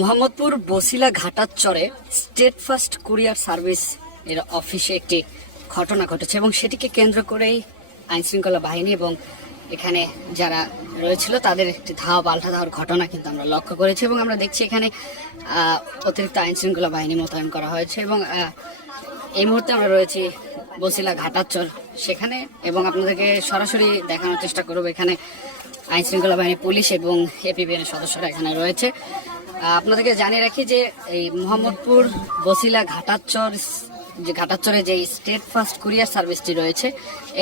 মোহাম্মদপুর বসিলা ঘাটাচরে Steadfast courier service এর অফিসে একটি ঘটনা ঘটেছে এবং সেটিকে কেন্দ্র করেই আইনশৃঙ্খলা বাহিনী এবং এখানে যারা রয়েছিল তাদের একটি ধাওয়া পাল্টা ধাওয়ার ঘটনা কিন্তু আমরা লক্ষ্য করেছি এবং আমরা দেখছি এখানে অতিরিক্ত আইনশৃঙ্খলা বাহিনী মোতায়েন করা হয়েছে এবং এই মুহূর্তে আমরা রয়েছি বসিলা ঘাটাচর সেখানে এবং আপনাদেরকে সরাসরি দেখানোর চেষ্টা করব এখানে আইনশৃঙ্খলা বাহিনী পুলিশ এবং এপিবিএন সদস্যরা এখানে রয়েছে। আপনাদেরকে জানিয়ে রাখি যে এই মোহাম্মদপুর বসিলা ঘাটাচরে যে স্টেট ফার্স্ট কুরিয়ার সার্ভিসটি রয়েছে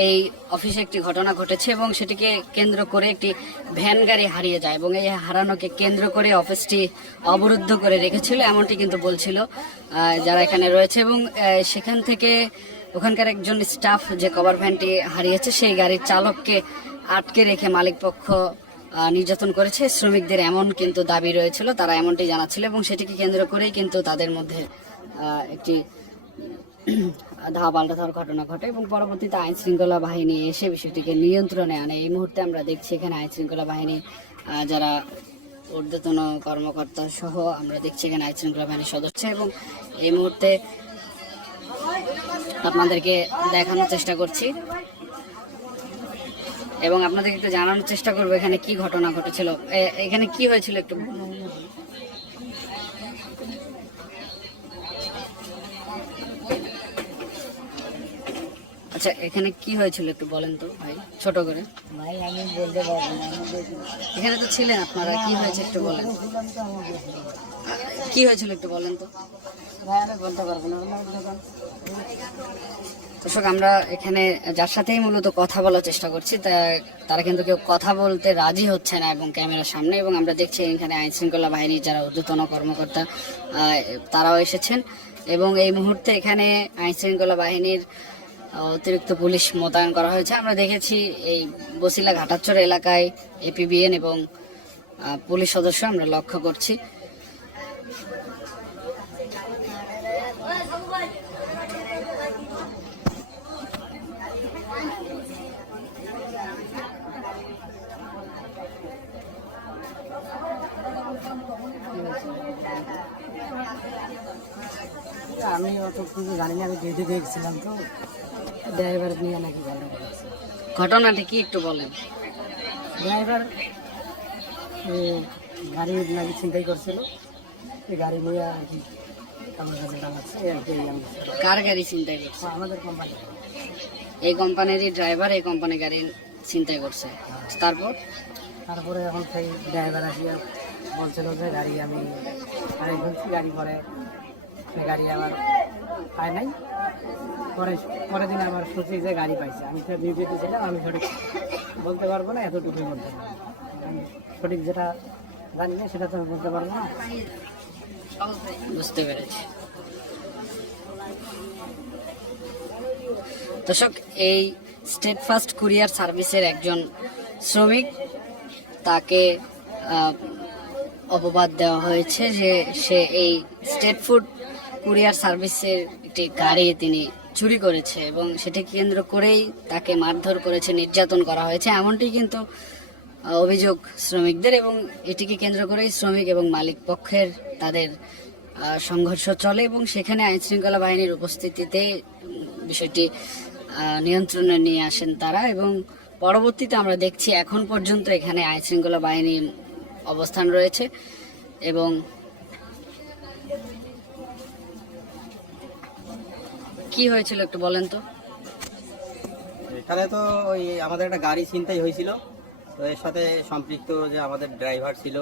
এই অফিসে একটি ঘটনা ঘটেছে এবং সেটিকে কেন্দ্র করে একটি ভ্যান গাড়ি হারিয়ে যায় এবং এই হারানোকে কেন্দ্র করে অফিসটি অবরুদ্ধ করে রেখেছিল এমনটি কিন্তু বলছিল যারা এখানে রয়েছে এবং সেখান থেকে ওখানকার একজন স্টাফ যে কভার ভ্যানটি হারিয়েছে সেই গাড়ির চালককে আটকে রেখে মালিকপক্ষ নির্যাতন করেছে শ্রমিকদের এমন কিন্তু দাবি রয়েছিল, তারা এমনটি জানাচ্ছিল এবং সেটিকে কেন্দ্র করেই কিন্তু তাদের মধ্যে একটি ধাওয়া পাল্টা ধাওয়ার ঘটনা ঘটে এবং পরবর্তীতে আইন শৃঙ্খলা বাহিনী এসে বিষয়টিকে নিয়ন্ত্রণে আনে। এই মুহূর্তে আমরা দেখছি এখানে আইন শৃঙ্খলা বাহিনী যারা ঊর্ধ্বতন কর্মকর্তা সহ আমরা দেখছি এখানে আইন শৃঙ্খলা বাহিনীর সদস্য এবং এই মুহূর্তে আপনাদেরকে দেখানোর চেষ্টা করছি এবং আপনাদেরকে একটু জানানোর চেষ্টা করবো এখানে কি ঘটনা ঘটেছিল, এখানে কি হয়েছিল একটু। আচ্ছা এখানে কি হয়েছিল একটু বলেন তো ভাই, ছোট করে। ভাই আমি বলতে পারবো না, এখানে তো ছিলেন আপনারা, কি হয়েছে একটু বলেন, কি হয়েছিল একটু বলেন তো। ভাই আমি বলতে পারবো না। দর্শক আমরা এখানে যার সাথেই মূলত কথা বলার চেষ্টা করছি তারা কিন্তু কেউ কথা বলতে রাজি হচ্ছে না এবং ক্যামেরার সামনে এবং আমরা দেখছি এখানে আইন শৃঙ্খলা বাহিনীর যারা ঊর্ধ্বতন কর্মকর্তা তারাও এসেছেন এবং এই মুহূর্তে এখানে আইন শৃঙ্খলা বাহিনীর অতিরিক্ত পুলিশ মোতায়েন করা হয়েছে। আমরা দেখেছি এই বসিলা ঘাটাচর এলাকায় এপিবিএন এবং পুলিশ সদস্য আমরা লক্ষ্য করছি। আমি অত কিছু জানি না, আমি ডিউটি দেখছিলাম তো ড্রাইভার নিয়ে নাকি ভালো করেছে। ঘটনাটি কি একটু বলেন। ড্রাইভার গাড়ি নাকি ছিনতাই করছিল, এই গাড়ি নিয়ে আর কি আমার কাছে দাঁড়াচ্ছে। কার গাড়ি ছিনতাই করছে? আমাদের কোম্পানি। এই কোম্পানিরই ড্রাইভার এই কোম্পানি গাড়ি ছিনতাই করছে। তারপরে এখন সেই ড্রাইভার আসিয়া বলছিল যে গাড়ি আমি আরেক বলছি, গাড়ি পরে সে গাড়ি আবার পায় নাই। পরের দিন আবার শুনছি যে গাড়ি পাইছে। আমি তো ডিউটিতে ছিলাম, আমি সঠিক বলতে পারবো না, এতটুকুই বলতে পারবো। আমি সঠিক যেটা জানি না সেটা তো আমি বলতে পারবো না। বুঝতে পেরেছি। দর্শক এই স্টেট ফার্স্ট কুরিয়ার সার্ভিসের একজন শ্রমিক, তাকে অপবাদ দেওয়া হয়েছে যে সে এই স্টেট ফুড কুরিয়ার সার্ভিসের একটি গাড়ি তিনি চুরি করেছে এবং সেটি কেন্দ্র করেই তাকে মারধর করেছে, নির্যাতন করা হয়েছে এমনটি কিন্তু অভিযোগ শ্রমিকদের এবং এটিকে কেন্দ্র করেই শ্রমিক এবং মালিক পক্ষের তাদের সংঘর্ষ চলে এবং সেখানে আইনশৃঙ্খলা বাহিনীর উপস্থিতিতে বিষয়টি নিয়ন্ত্রণে নিয়ে আসেন তারা এবং পরবর্তীতে আমরা দেখছি এখন পর্যন্ত এখানে আইনশৃঙ্খলা বাহিনীর অবস্থান রয়েছে এবং কি হয়েছিল একটু বলেন তো। এখানে তো ওই আমাদের একটা গাড়ি ছিনতাই হয়েছিল, তো এর সাথে সম্পৃক্ত যে আমাদের ড্রাইভার ছিল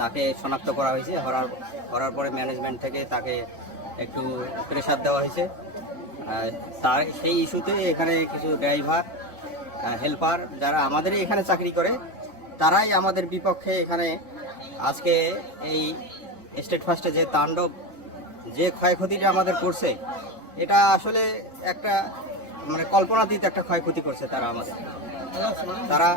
তাকে শনাক্ত করা হয়েছে। করার পরে ম্যানেজমেন্ট থেকে তাকে একটু প্রেশার দেওয়া হয়েছে। তার সেই ইস্যুতে এখানে কিছু ড্রাইভার হেল্পার যারা আমাদেরই এখানে চাকরি করে তারাই আমাদের বিপক্ষে এখানে আজকে এই স্টেট ফার্স্টে যে তাণ্ডব, যে ক্ষয়ক্ষতিটা আমাদের করছে, এটা আসলে একটা মানে কল্পনাতীত একটা ক্ষয়ক্ষতি করছে তারা আমাদের। তারা